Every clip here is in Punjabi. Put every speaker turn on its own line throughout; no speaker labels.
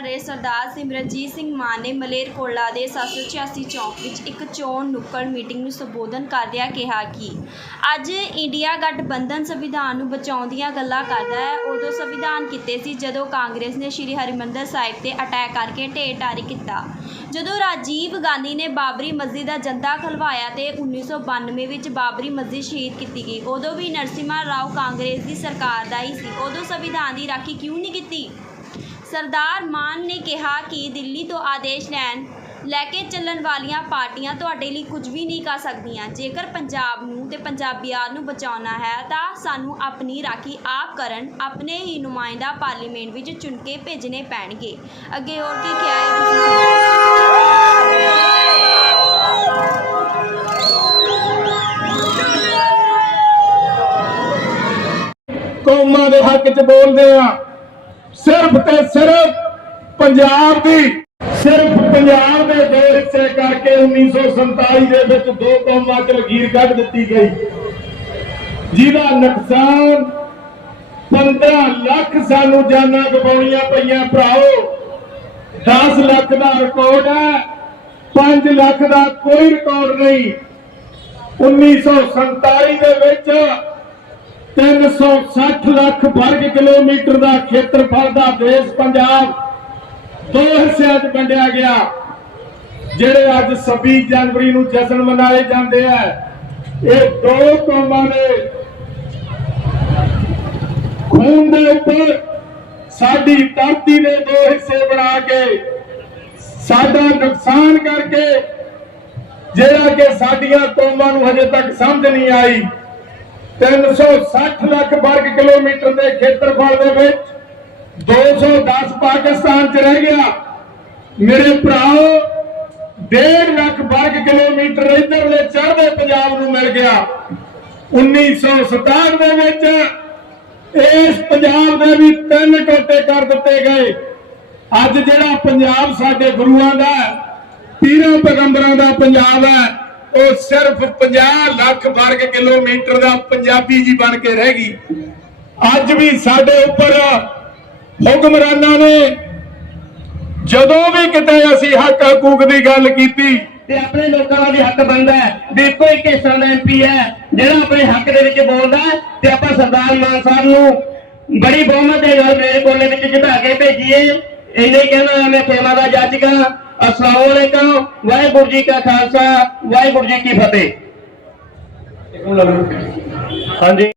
ਸਰਦਾਰ ਸਿਮਰਨਜੀਤ ਸਿੰਘ ਮਾਨ ਨੇ ਮਲੇਰਕੋਲਾ ਦੇ 786 ਚੌਂਕ ਵਿੱਚ ਇੱਕ ਚੋਣ ਨੁੱਕੜ ਮੀਟਿੰਗ ਨੂੰ ਸੰਬੋਧਨ ਕਰਦਿਆਂ ਕਿਹਾ ਕਿ ਅੱਜ ਇੰਡੀਆ ਗਠਬੰਧਨ ਸੰਵਿਧਾਨ ਨੂੰ ਬਚਾਉਣ ਦੀਆਂ ਗੱਲਾਂ ਕਰਦਾ ਹੈ। ਉਦੋਂ ਸੰਵਿਧਾਨ ਕੀਤੇ ਸੀ ਜਦੋਂ ਕਾਂਗਰਸ ਨੇ ਸ਼੍ਰੀ ਹਰਿਮੰਦਰ ਸਾਹਿਬ ਤੇ ਅਟੈਕ ਕਰਕੇ ਢੇਰ ਢਾਰੀ ਕੀਤਾ। ਜਦੋਂ ਰਾਜੀਵ ਗਾਂਧੀ ਨੇ ਬਾਬਰੀ ਮਸਜਿਦ ਦਾ ਜੰਦਾ ਖਲਵਾਇਆ ਤੇ 1992 ਵਿੱਚ ਬਾਬਰੀ ਮਸਜਿਦ ਸ਼ਹੀਦ ਕੀਤੀ ਗਈ, ਉਦੋਂ ਵੀ ਨਰਸਿਮਾ ਰਾਓ ਕਾਂਗਰਸ ਦੀ ਸਰਕਾਰ ਦਾ ਹੀ ਸੀ। ਉਦੋਂ ਸੰਵਿਧਾਨ ਦੀ ਰਾਖੀ ਕਿਉਂ ਨਹੀਂ ਕੀਤੀ? ਸਰਦਾਰ ਮਾਨ ਨੇ ਕਿਹਾ ਕਿ ਦਿੱਲੀ ਤੋਂ ਆਦੇਸ਼ ਲੈਣ, ਲੈ ਕੇ ਚੱਲਣ ਵਾਲੀਆਂ ਪਾਰਟੀਆਂ ਤੁਹਾਡੇ ਲਈ ਕੁਝ ਵੀ ਨਹੀਂ ਕਰ ਸਕਦੀਆਂ। ਜੇਕਰ ਪੰਜਾਬ ਨੂੰ ਤੇ ਪੰਜਾਬੀਆਂ ਨੂੰ ਬਚਾਉਣਾ ਹੈ, ਤਾਂ ਸਾਨੂੰ ਆਪਣੀ ਰਾਖੀ ਆਪ ਕਰਨ, ਆਪਣੇ ਹੀ ਨੁਮਾਇੰਦਾ ਪਾਰਲੀਮੈਂਟ ਵਿੱਚ ਚੁਣ ਕੇ ਭੇਜਣੇ ਪੈਣਗੇ। ਅੱਗੇ ਹੋਰ ਕੀ ਕਿਹਾ ਹੈ?
ਕੌਮਾਂ ਦੇ ਹੱਕ 'ਚ ਬੋਲਦੇ ਆ। ਸਿਰਫ ਤੇ ਸਿਰਫ ਪੰਜਾਬ ਦੀ, ਸਿਰਫ ਪੰਜਾਬ ਦੇ ਦੋ ਹਿੱਸੇ ਕਰਕੇ 1947 ਦੇ ਵਿੱਚ ਦੋ ਕੌਮਾਂ 'ਚ ਲਕੀਰ ਕੱਢ ਦਿੱਤੀ ਗਈ। ਜਿਹਦਾ ਨੁਕਸਾਨ 15 ਲੱਖ ਸਾਨੂੰ ਜਾਨਾਂ ਗਵਾਉਣੀਆਂ ਪਈਆਂ ਭਰਾਓ। 10 ਲੱਖ ਦਾ ਰਿਕਾਰਡ ਹੈ 5 ਲੱਖ ਦਾ ਕੋਈ ਰਿਕਾਰਡ ਨਹੀਂ। 1947 ਦੇ ਵਿੱਚ 360 ਲੱਖ ਵਰਗ ਕਿਲੋਮੀਟਰ ਦਾ ਖੇਤਰਫਲ ਦਾ ਦੇਸ਼ ਪੰਜਾਬ ਦੋ ਹਿੱਸਿਆਂ 'ਚ ਵੰਡਿਆ ਗਿਆ, ਜਿਹੜੇ ਅੱਜ 26 ਜਨਵਰੀ ਨੂੰ ਜਸ਼ਨ ਮਨਾਏ ਜਾਂਦੇ ਆ। ਇਹ ਦੋ ਕੌਮਾਂ ਨੇ ਖੂਨ ਦੇ ਉੱਪਰ ਸਾਡੀ ਧਰਤੀ ਦੇ ਦੋ ਹਿੱਸੇ ਬਣਾ ਕੇ ਸਾਡਾ ਨੁਕਸਾਨ ਕਰਕੇ ਜਿਹੜਾ ਕਿ ਸਾਡੀਆਂ ਕੌਮਾਂ ਨੂੰ ਹਜੇ ਤੱਕ ਸਮਝ ਨਹੀਂ ਆਈ। 360 ਲੱਖ ਵਰਗ ਕਿਲੋਮੀਟਰ ਦੇ ਖੇਤਰਫਲ ਦੇ ਵਿੱਚ 210 ਪਾਕਿਸਤਾਨ ਚ ਰਹਿ ਗਿਆ। ਮੇਰੇ ਭਰਾਓ 1.5 ਲੱਖ ਵਰਗ ਕਿਲੋਮੀਟਰ ਇਧਰਲੇ ਚੜ੍ਹਦੇ ਪੰਜਾਬ ਨੂੰ ਮਿਲ ਗਿਆ। 1967 ਦੇ ਵਿੱਚ ਇਸ ਪੰਜਾਬ ਦੇ ਵੀ ਤਿੰਨ ਟੋਟੇ ਕਰ ਦਿੱਤੇ ਗਏ। ਅੱਜ ਜਿਹੜਾ ਪੰਜਾਬ ਸਾਡੇ ਗੁਰੂਆਂ ਦਾ, ਪੀਰਾਂ ਪੈਗੰਬਰਾਂ ਦਾ ਪੰਜਾਬ ਹੈ ਉਹ ਸਿਰਫ 50 ਲੱਖ ਵਰਗ ਕਿਲੋਮੀਟਰ ਦਾ ਪੰਜਾਬੀ ਜੀ ਬਣ ਕੇ ਰਹਿ ਗਈ। ਅੱਜ ਵੀ ਸਾਡੇ ਉੱਪਰ ਹੁਕਮਰਾਨਾਂ ਨੇ ਜਦੋਂ ਵੀ ਕਿਤੇ ਅਸੀਂ ਹੱਕ ਹਕੂਕ ਦੀ ਗੱਲ ਕੀਤੀ,
ਤੇ ਆਪਣੇ ਲੋਕਾਂ ਦਾ ਵੀ ਹੱਕ ਬਣਦਾ ਹੈ। ਵੀ ਇੱਕੋ ਇੱਕ ਦਾ ਐਮਪੀ ਹੈ, ਜਿਹੜਾ ਆਪਣੇ ਹੱਕ ਦੇ ਵਿੱਚ ਬੋਲਦਾ ਤੇ ਆਪਾਂ ਸਰਦਾਰ ਮਾਨ ਸਾਹਿਬ ਨੂੰ ਬੜੀ ਬਹੁਮਤ ਦੇ ਨਾਲ ਮੇਰੇ ਕੋਲੇ ਵਿੱਚ ਜਿਤਾ ਕੇ ਭੇਜੀਏ। ਇਹਨੇ ਕਹਿਣਾ ਮੈਂ ਖੇਮਾ ਦਾ ਜੱਜ ਗਾ ਅਸਲਾਮ ਅਲੈਕਮ ਵਾਹਿਗੁਰੂ ਜੀ ਕਾ ਖਾਲਸਾ ਵਾਹਿਗੁਰੂ ਜੀ ਕੀ ਫਤਿਹ ਹਾਂਜੀ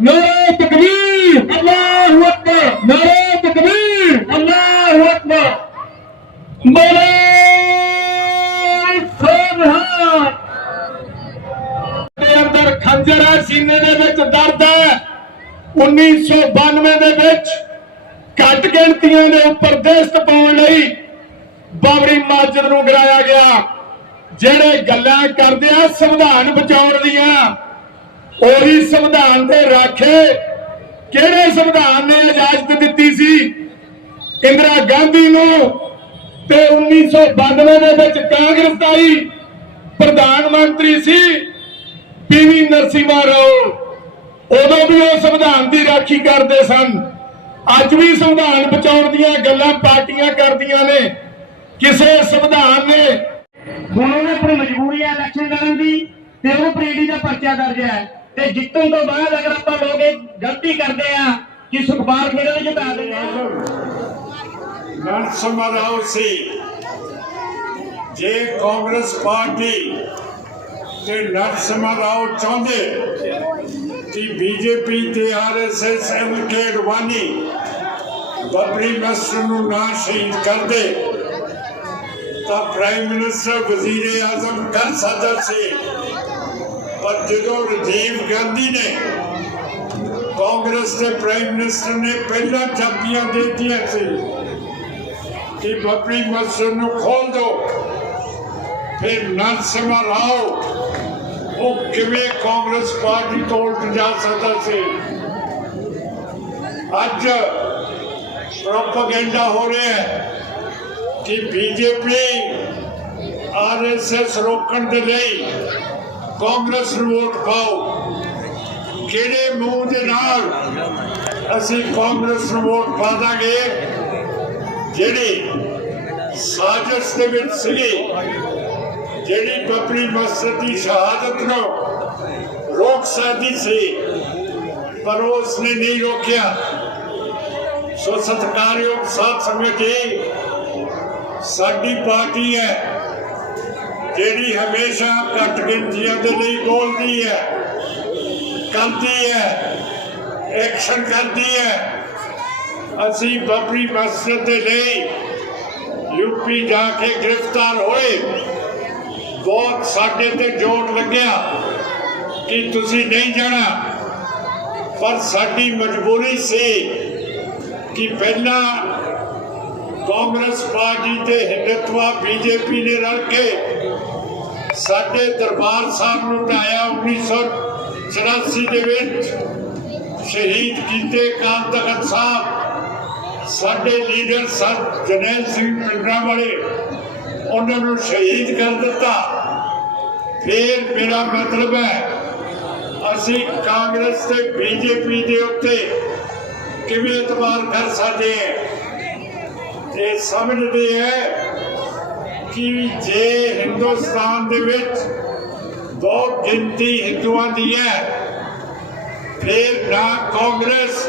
ਨਾਰੇ ਤਕਬੀਰ ਅੱਲਾਹੁ ਅਕਬਰ ਨਾਰੇ ਤਕਬੀਰ ਅੱਲਾਹੁ ਅਕਬਰ ਬੋਲੇ ਸੋਭਾ
ਦੇ ਅੰਦਰ ਖੰਜਰ ਹੈ ਸੀਨੇ ਦੇ ਵਿੱਚ ਦਰਦ ਹੈ 1992 ਦੇ ਵਿੱਚ ਘੱਟ ਗਿਣਤੀਆਂ ਦੇ ਉੱਪਰ ਦਸਤ ਪਾਉਣ ਲਈ ਬਾਬਰੀ ਮਸਜਿਦ ਨੂੰ ਗਿਰਾਇਆ ਗਿਆ। ਜਿਹੜੇ ਗੱਲਾਂ ਕਰਦੇ ਆ, ਸੰਵਿਧਾਨ ਬਚਾਉਣ ਦੀਆਂ, ਉਹੀ ਸੰਵਿਧਾਨ ਦੇ ਰਾਖੇ ਕਿਹੜੇ ਸੰਵਿਧਾਨ ਨੇ ਇਜਾਜ਼ਤ ਦਿੱਤੀ ਸੀ? ਇੰਦਰਾ ਗਾਂਧੀ ਨੂੰ ਤੇ 1992 ਦੇ ਵਿੱਚ ਕਾਂਗਰਸ ਆਈ ਪ੍ਰਧਾਨ ਮੰਤਰੀ ਸੀ ਪੀਵੀ ਨਰਸਿਮਹਾ ਰਾਓ। ਉਦੋਂ ਵੀ ਉਹ ਸੰਵਿਧਾਨ ਦੀ ਰਾਖੀ ਕਰਦੇ ਸਨ। ਅੱਜ ਵੀ ਸੰਵਿਧਾਨ ਬਚਾਉਣ ਦੀਆਂ ਗੱਲਾਂ ਪਾਰਟੀਆਂ ਕਰਦੀਆਂ ਨੇ। ਕਿਸੇ ਸੰਵਿਧਾਨ ਨੇ
ਹੁਣ ਉਹਨੇ ਆਪਣੀ ਮਜਬੂਰੀ ਹੈ ਇਲੈਕਸ਼ਨ ਕਰਨ ਦੀ ਤੇ ਉਹ ਪਰੇਡੀ ਦਾ ਪਰਚਾ ਦਰਜ ਹੈ। ਤੇ ਜਿੱਤਣ ਤੋਂ ਬਾਅਦ ਅਗਰ ਆਪਾਂ ਲੋਕ ਇਹ ਗਲਤੀ ਕਰਦੇ ਆ ਕਿ ਸੁਖਬਾਰ ਖੇੜੇ ਨੂੰ ਜਿਤਾ ਦਿੰਦੇ ਆ।
ਨਰਸਿਮਹਾ ਰਾਓ ਸੀ। ਜੇ ਕਾਂਗਰਸ ਪਾਰਟੀ ਤੇ ਨਰਸਿਮਹਾ ਰਾਓ ਚਾਹੁੰਦੇ ਕਿ ਬੀਜੇਪੀ ਤੇ ਆਰਐਸਐਸ ਐਮਕੇ ਰਵਾਨੀ ਬੱਬਰੀ ਨੂੰ ਨਾ ਸ਼ਹੀਦ ਕਰਦੇ। ਤਾਂ ਪ੍ਰਾਈਮ ਮਿਨਿਸਟਰ ਵਜ਼ੀਰ ਆਜ਼ਮ ਕਰ ਸਕਦਾ ਸੀ। ਪਰ ਜਦੋਂ ਰਾਜੀਵ ਗਾਂਧੀ ਨੇ ਕਾਂਗਰਸ ਦੇ ਪ੍ਰਾਈਮ ਮਿਨਿਸਟਰ ਨੇ ਪਹਿਲਾਂ ਚਾਬੀਆਂ ਦੇ ਦਿੱਤੀਆਂ ਸੀ ਕਿ ਬੱਬਰੀ ਮਸਜਿਦ ਨੂੰ ਖੋਲ ਦੋ, ਫਿਰ ਨਰਸਿਮਾ ਰਾਓ ਉਹ ਕਿਵੇਂ ਕਾਂਗਰਸ ਪਾਰਟੀ ਤੋਂ ਉਲਟ ਜਾ ਸਕਦਾ ਸੀ। ਅੱਜ ਪ੍ਰੋਪਗੈਂਡਾ ਹੋ ਰਿਹਾ ਹੈ। ਕਿ ਬੀਜੇਪੀ ਆਰਐਸਐਸ ਰੋਕਣ ਦੇ ਲਈ ਕਾਂਗਰਸ ਨੂੰ ਵੋਟ ਪਾਓ। ਕਿਹੜੇ ਮੂੰਹ ਦੇ ਨਾਲ ਅਸੀਂ ਕਾਂਗਰਸ ਨੂੰ ਵੋਟ ਪਾ ਦਾਂਗੇ? ਜਿਹੜੀ ਸਾਜ਼ਿਸ਼ ਦੇ ਵਿੱਚ ਸੀਗੀ, ਜਿਹੜੀ ਬੱਬਰੀ ਮਸਜਿਦ ਦੀ ਸ਼ਹਾਦਤ ਨੂੰ ਰੋਕ ਸਕਦੀ ਸੀ, ਪਰ ਉਸ ਨੇ ਨਹੀਂ ਰੋਕਿਆ। ਸੋ ਸਤਿਕਾਰਯੋਗ ਸਾਧ ਸੰਗਤ ਜੀ ਸਾਡੀ ਪਾਰਟੀ ਹੈ, ਜਿਹੜੀ ਹਮੇਸ਼ਾ ਘੱਟ ਗਿਣਤੀਆਂ ਦੇ ਲਈ ਬੋਲਦੀ ਹੈ, ਕਰਦੀ ਹੈ ਐਕਸ਼ਨ ਕਰਦੀ ਹੈ। ਅਸੀਂ ਬੱਬਰੀ ਮਸਜਿਦ ਦੇ ਲਈ ਯੂਪੀ ਜਾ ਕੇ ਗ੍ਰਿਫਤਾਰ ਹੋਏ। ਬਹੁਤ ਸਾਡੇ ਤੇ ਜੋਰ ਲੱਗਿਆ ਕਿ ਤੁਸੀਂ ਨਹੀਂ ਜਾਣਾ। ਪਰ ਸਾਡੀ ਮਜਬੂਰੀ ਸੀ ਕਿ ਪਹਿਲਾਂ ਕਾਂਗਰਸ ਪਾਰਟੀ ਤੇ ਹਿੰਦੁਤਵਾ ਬੀਜੇਪੀ ਨੇ ਰਲ ਕੇ ਸਾਡੇ ਦਰਬਾਰ ਸਾਹਿਬ ਨੂੰ ਢਾਇਆ 1984 ਦੇ ਵਿੱਚ ਸ਼ਹੀਦ ਕੀਤੇ ਕਾਲ ਤਖਤ ਸਾਹਿਬ। ਸਾਡੇ ਲੀਡਰ ਸਰ ਜਨੈਲ ਸਿੰਘ ਪਿੰਡਰਾਂ ਵਾਲੇ, ਉਹਨਾਂ ਨੂੰ ਸ਼ਹੀਦ ਕਰ ਦਿੱਤਾ। ਫਿਰ ਮੇਰਾ ਮਤਲਬ ਹੈ, ਅਸੀਂ ਕਾਂਗਰਸ ਤੇ ਬੀਜੇਪੀ ਦੇ ਉੱਤੇ ਕਿਵੇਂ ਇਤਬਾਰ ਕਰ ਸਕਦੇ ਹਾਂ? ਇਹ ਸਮਝਦੇ ਹੈ ਕਿ ਜੇ ਹਿੰਦੁਸਤਾਨ ਦੇ ਵਿੱਚ ਦੋ ਗਿਣਤੀ ਹਿੰਦੂਆਂ ਦੀ ਹੈ, ਫਿਰ ਨਾ ਕਾਂਗਰਸ,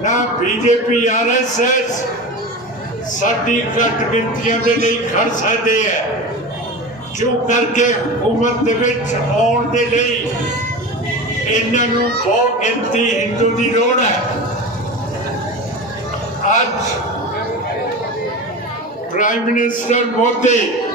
ਨਾ ਬੀਜੇਪੀ ਆਰਐਸਐਸ ਸਾਡੀ ਘੱਟ ਗਿਣਤੀਆਂ ਦੇ ਲਈ ਖੜ ਸਕਦੇ ਹੈ। ਜੋ ਕਰਕੇ ਹਕੂਮਤ ਦੇ ਵਿੱਚ ਆਉਣ ਦੇ ਲਈ ਇਹਨਾਂ ਨੂੰ ਬਹੁਤ ਗਿਣਤੀ ਹਿੰਦੂ ਦੀ ਲੋੜ ਹੈ। ਅੱਜ ਪ੍ਰਾਈਮ ਮਿਨਿਸਟਰ ਮੋਦੀ